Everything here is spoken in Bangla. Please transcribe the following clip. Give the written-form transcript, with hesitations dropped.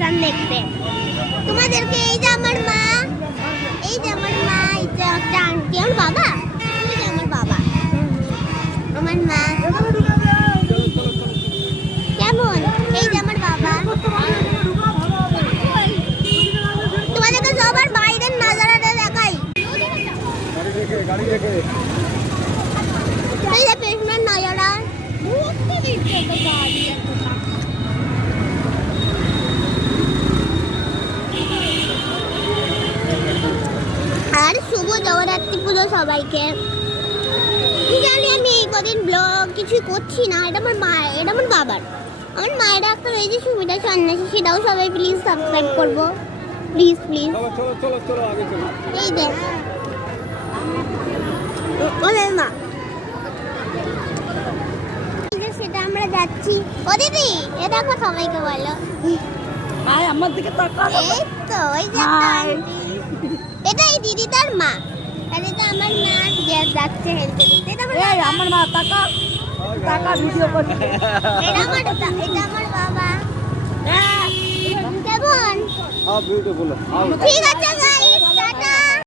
অনুষ্ঠান দেখতে। তোমাদেরকে এই যে আমার মা, এই যে আমার মা, এই যে একটা আন্টি, আমার বাবা, এই যে আমার বাবা, আমার মা কেমন, এই যে আমার বাবা। তোমাদেরকে সবার বাইরের নাজারাটা দেখাই। এই যে পেছনের নাজারা, আর শুভ জগদ্ধাত্রী পুজো সবাইকে। জানি আমি এই কদিন ব্লগ কিছু করছি না, এটা আমার মা, এটা আমার বাবার। আমার মায়ের একটা রয়েছে সুবিধা সন্ন্যাসী, সেটাও সবাই প্লিজ সাবস্ক্রাইব করবো, প্লিজ প্লিজ। এই দেখ ওদের মা, সেটা আমরা যাচ্ছি। ও দিদি এ দেখো, সবাইকে বলো আয় আমার দিকে তাকাও। এই তো ওই যে একটা আন্টি, এটা এই দিদি তার মা, আর এটা আমার মা যে যাচ্ছে হেলতে দিতে। এটা আমার মা তাকা তাকা ভিডিও করছে। এটা আমার বাবা। কেমন? বিউটিফুল। ঠিক আছে।